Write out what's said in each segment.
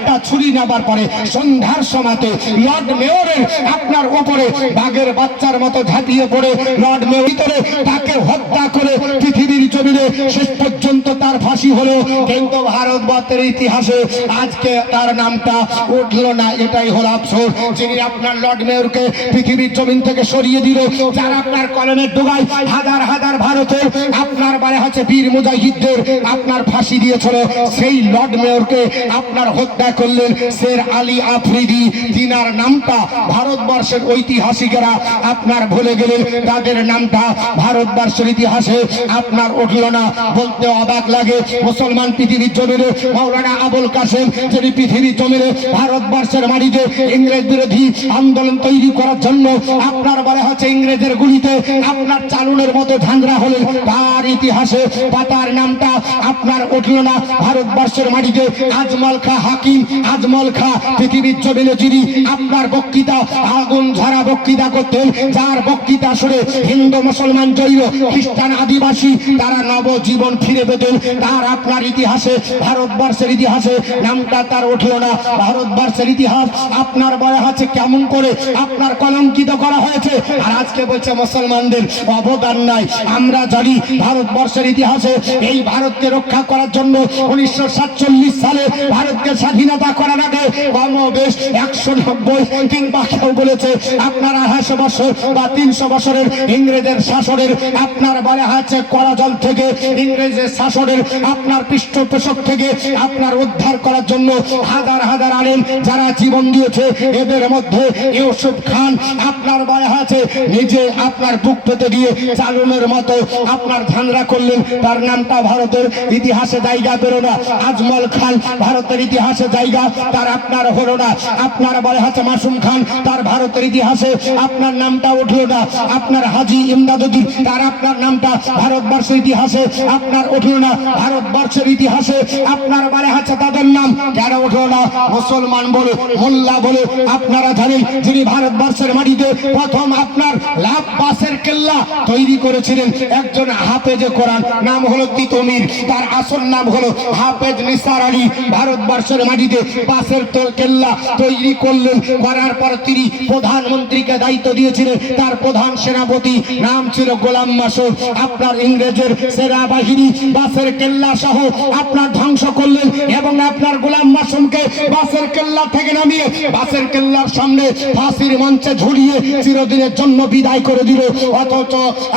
একটা ছুরি নেবার পরে সন্ধ্যার সময়তে লর্ড মেয়রের আপনার উপরে বাঘের বাচ্চার মতো ঝাঁপিয়ে পড়ে লর্ড মেয়র ভিতরে তাকে হত্যা করে পৃথিবীর জমিনে শেষ পর্যন্ত তার ফাঁসি হলো। কিন্তু ভারতবর্ষের ইতিহাসে আজকে তার নামটা উঠলো না, এটাই হলো আফসোস। যিনি আপনার লর্ড মেয়রকে পৃথিবীর জমিন থেকে সরিয়ে দিল, যারা আপনার কলমের ডোগায় হাজার হাজার ভারতের আপনার বারে হচ্ছে বীর মুজাহিদদের আপনার ফাঁসি দিয়েছিল, সেই লর্ড মেয়রকে আপনার হত্যা করলেন শের আলী আফ্রিদি। তিনার নামটা ভারতবর্ষের ঐতিহাসিকেরা আপনার ভুলে গেলেন, তাদের নামটা ভারতবর্ষের ইতিহাসে আপনার উঠল না। বলতে অবাক লাগে, মুসলমান পৃথিবীর জমিনে মাওলানা আবুল কাসেম, যিনি পৃথিবীর জমিনে ভারতবর্ষের মাটিতে ইংরেজ বিরোধী আন্দোলন তৈরি করার জন্য আপনার বলা হচ্ছে ইংরেজের গুলিতে আপনার চালুনের মতো ঝাঁঝরা হলেন, তার ইতিহাসে পাতার নামটা আপনার উঠল না ভারতবর্ষের মাটিতে। আজমল খা হাকিম, আজমল খা পৃথিবীর জমিনে যিনি আপনার বক্তৃতা আগুন ঝরা বক্তৃতা করতেন, যার বক্তৃতা শুনে হিন্দু মুসলমান জৈন খ্রিস্টান আদিবাসী তারা নবজীবন ফিরে পেতেন, তার আপনার ইতিহাসে ভারতবর্ষের ইতিহাসে নামটা তার উঠল না। ভারতবর্ষের ইতিহাস আপনার বলা আছে কেমন করে আপনার কলঙ্কিত করা হয়েছে, আর আজকে বলছে মুসলমানদের অবদান নাই। আমরা জানি ভারতবর্ষের ইতিহাসে এই ভারতকে রক্ষা করার জন্য 1947 সালে ভারতকে স্বাধীনতা করার আগে কমবেশ 190 কিংবা কেউ বলেছে আপনার 250 বছর বা 300 বছরের ইংরেজের শাসনের আপনার বলা হচ্ছে করাজল থেকে ইংরেজের শাসনের আপনার পৃষ্ঠপোষক থেকে আপনার উদ্ধার করার জন্য হাজার হাজার আলেম যারা জীবন দিয়েছে। এদের মধ্যে ইউসুফ খান আপনার বলা আছে নিজে আপনার বুক পেতে গিয়ে চালুনের মতো আপনার ঝাঁঝরা করলেন, তার নামটা ভারতের ইতিহাসে জায়গা পেল না। আজমল খান ভারতের ইতিহাসে জায়গা তার আপনার হলো না। আপনার বলা আছে মাসুম খান, তার ভারতের ইতিহাসে আপনার নামটা উঠলো না। আপনার হাজি ইমদাদুদ্দিন, তার আপনার নামটা ভারতবর্ষের ইতিহাসে আপনার উঠলো না। ভারতবর্ষের ইতিহাসে আপনার বলা আছে তাদের নাম কেন উঠলো না? মুসলমান বলে মোল্লা বলে আপনারা জানেন যিনি ভারতবর্ষের মাটিতে প্রথম আপনার লাভ বাসের কেল্লা তৈরি করেছিলেন একজন হাফেজে কোরআন, নাম হলো তিতুমির, তার আসল নাম হলো হাফেজ নিসার আলী। ভারতবর্ষের মাটিতে বাসের কেল্লা তৈরি করলেন, করার পর তিনি প্রধানমন্ত্রীকে দায়িত্ব দিয়েছিলেন, তার প্রধান সেনাপতি নাম ছিল গোলাম মাসুদ। আপনার ইংরেজের সেনাবাহিনী বাসের কেল্লা সহ আপনার ধ্বংস করলেন এবং আপনার গোলাম মাসুমকে বাসের কেল্লা থেকে নামিয়ে বাসের কেল্লার সামনে ফাঁসির মঞ্চে ঝুলিয়ে চিরদিনের জন্য বিদায় করে দিল। অথচ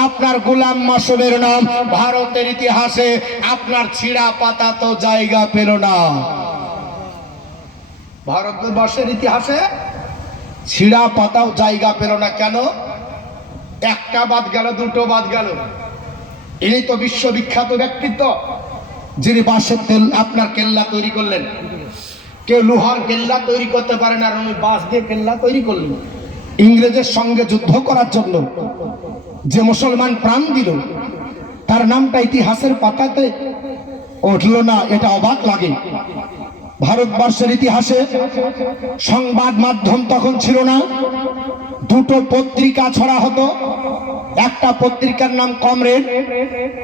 আপনার গোলাম মাসুমের নাম ভারতের ইতিহাসে আপনার ছিঁড়া পাতা তো জায়গা পেল না। ভারতবর্ষের ইতিহাসে ছিঁড়া পাতাও জায়গা পেল না। কেন? একটা বাদ গেল, দুটো বাদ গেল। ইনি তো বিশ্ববিখ্যাত ব্যক্তিত্ব, যিনি বাঁশের আপনার কেল্লা তৈরি করলেন। কেউ লোহার কেল্লা তৈরি করতে পারে না, আর উনি বাঁশ দিয়ে কেল্লা তৈরি করলেন। ইংরেজের সঙ্গে যুদ্ধ করার জন্য যে মুসলমান প্রাণ দিল, তার নামটা ইতিহাসের পাতাতে উঠল না, এটা অবাক লাগে। ভারতবর্ষের ইতিহাসে সংবাদ মাধ্যম তখন ছিল না, দুটো পত্রিকা ছড়া হতো। একটা পত্রিকার নাম কমরেড,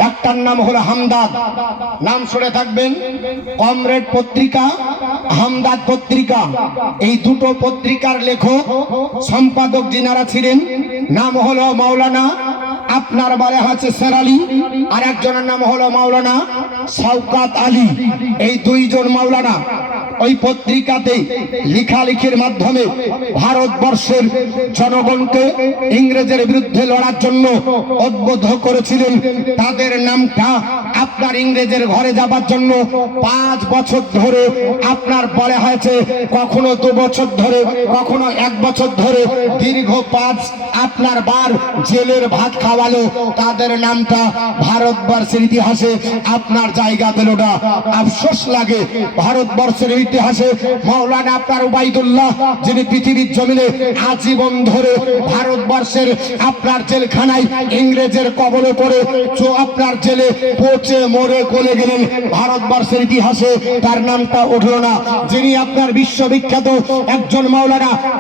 একটার নাম হলো হামদাদ। নাম শুনে থাকবেন, কমরেড পত্রিকা, হামদাদ পত্রিকা। এই দুটো পত্রিকার লেখক সম্পাদক যিনারা ছিলেন নাম হলো মাওলানা আপনার বলা হচ্ছে শের আলী, আর একজনের নাম হলো মাওলানা শওকত আলী। এই দুইজন মাওলানা ওই পত্রিকাতে লেখালেখির মাধ্যমে ভারতবর্ষের জনগণকে ইংরেজের বিরুদ্ধে লড়ার জন্য উদ্বুদ্ধ করেছিলেন। তাদের নামটা আপনার ইংরেজের ঘরে যাবার জন্য 5 বছর ধরে আপনার বলা হয়েছে, কখনো 2 বছর ধরে, কখনো 1 বছর ধরে দীর্ঘ 5 আপনার বার জেলের ভাত খাওয়ালো। তাদের নামটা ভারতবর্ষের ইতিহাসে আপনার জায়গা পেল না। আফসোস লাগে, ভারতবর্ষের ইতিহাসে মাওলানা আপনার উবাইদুল্লাহ, যিনি পৃথিবীর জমিনে আজীবন ধরে ভারতবর্ষের আপনার জেলখানায় ইংরেজের কবলে পড়ে আপনার জেলে 25 চেয়ে মরে গলে গেলেন, ভারতবর্ষের ইতিহাসে তার নামটা উঠল না। যিনি আপনার বিশ্ববিখ্যাত একজন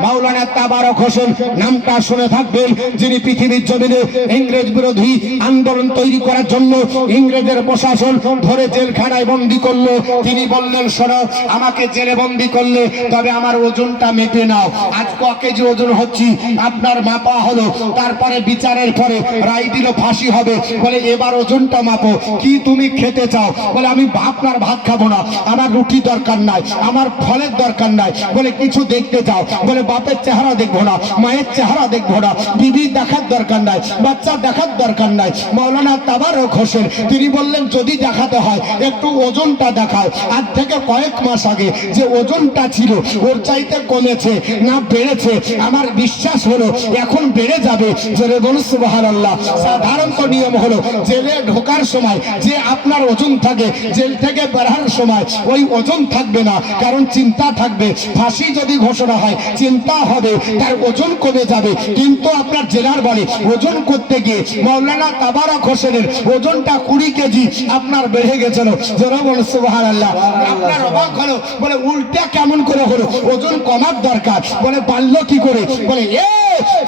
মাওলানা তাবারক হোসেন, নামটা শুনে থাকবেন। যিনি পৃথিবীর জমিনে ইংরেজ বিরোধী আন্দোলন তৈরি করার জন্য ইংরেজের প্রশাসন ধরে জেলখানায় বন্দী করলো। তিনি বললেন, শোনো, আমাকে জেলে বন্দী করলে তবে আমার ওজনটা মেপে নাও। আজ ক কেজি ওজন হচ্ছি আপনার মাপা হলো। তারপরে বিচারের পরে রায় দিল ফাঁসি হবে। বলে এবার ওজনটা মাপো, কি তুমি খেতে চাও? বলে আমি আপনার ভাত খাবো না, আমার রুটি দরকার নাই, আমার ফলের দরকার নাই। বলে কিছু দেখতে চাও? বলে বাপের চেহারা দেখবো না, মায়ের চেহারা দেখবো না, বিবি দেখার দরকার নাই, বাচ্চা দেখার দরকার নাই। মাওলানা তাবারক হোসেন তিনি বললেন, যদি দেখাতে হয় একটু ওজনটা দেখাও। আজ থেকে কয়েক মাস আগে যে ওজনটা ছিল ওর চাইতে কমেছে না বেড়েছে? আমার বিশ্বাস হলো এখন বেড়ে যাবে। জোরে বলুন সুবহানাল্লাহ। সাধারণত নিয়ম হলো জেলে ঢোকার সময় যে আপনার ওজন থাকে, জেল থেকে বেরার সময় ওই ওজন থাকবে না, কারণ চিন্তা থাকবে। ফাঁসি যদি ঘোষণা হয় চিন্তা হবে, তার ওজন কমে যাবে। কিন্তু আপনার জেলার বাড়ি ওজন করতে গিয়ে মাওলানা তাবারক হোসেনের ওজনটা 20 কেজি আপনার বেড়ে গেছিল। জোরে বলুন সুবহানাল্লাহ। আপনার অবাক হলো, বলে উল্টা কেমন করে হলো? ওজন কমার দরকার, বলে বাড়লো কি করে? বলে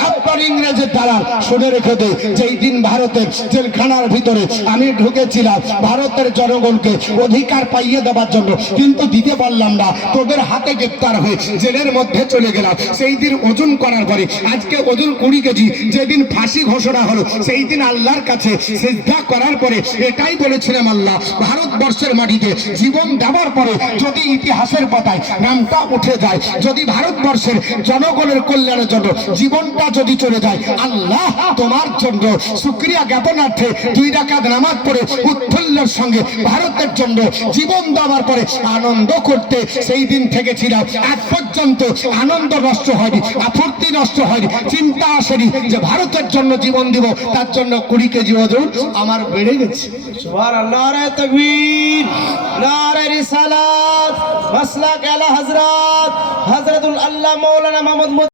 আপনার ইংরেজের দ্বারা। শুনে রেখে দে, যেই দিন ভারতের জেলখানার ভিতরে আমি ঢুকেছিলাম ভারতের জনগণকে অধিকার পাইয়ে দেওয়ার জন্য, কিন্তু দিতে পারলাম না, তোদের হাতে গ্রেপ্তার হয়ে জেলের মধ্যে চলে গেলাম। সেই দিন ওজন করার পরে আজকে ওজন 20 কেজি। যেদিন ফাঁসি ঘোষণা হলো সেই দিন আল্লাহর কাছে সিজদা করার পরে এটাই বলেছিলাম, আল্লাহ, ভারতবর্ষের মাটিতে জীবন দেওয়ার পরে যদি ইতিহাসের পাতায় নামটা উঠে যায়, যদি ভারতবর্ষের জনগণের কল্যাণের জন্য জীবনটা যদি চলে যায়, আল্লাহ তোমার জন্য শুকরিয়া জ্ঞাপনার্থে 2 রাকাত নামাজ পড়ে উৎফুল্লের সঙ্গে ভারতের জন্য জীবন দেওয়ার পরে আনন্দ করতে সেই দিন থেকে ছিলাম। আজ পর্যন্ত আনন্দ নষ্ট হয়নি, আপত্তি নষ্ট হয়নি, চিন্তা আসেনি যে ভারতের জন্য জীবন দিব, তার জন্য 20 কেজি ওজন আমার বেড়ে গেছে। সুবহানাল্লাহ, নারে তাকবীর, নারে রিসালাত, মাসলাক আলা হযরত হযরতুল আল্লাহ মাওলানা মুহাম্মদ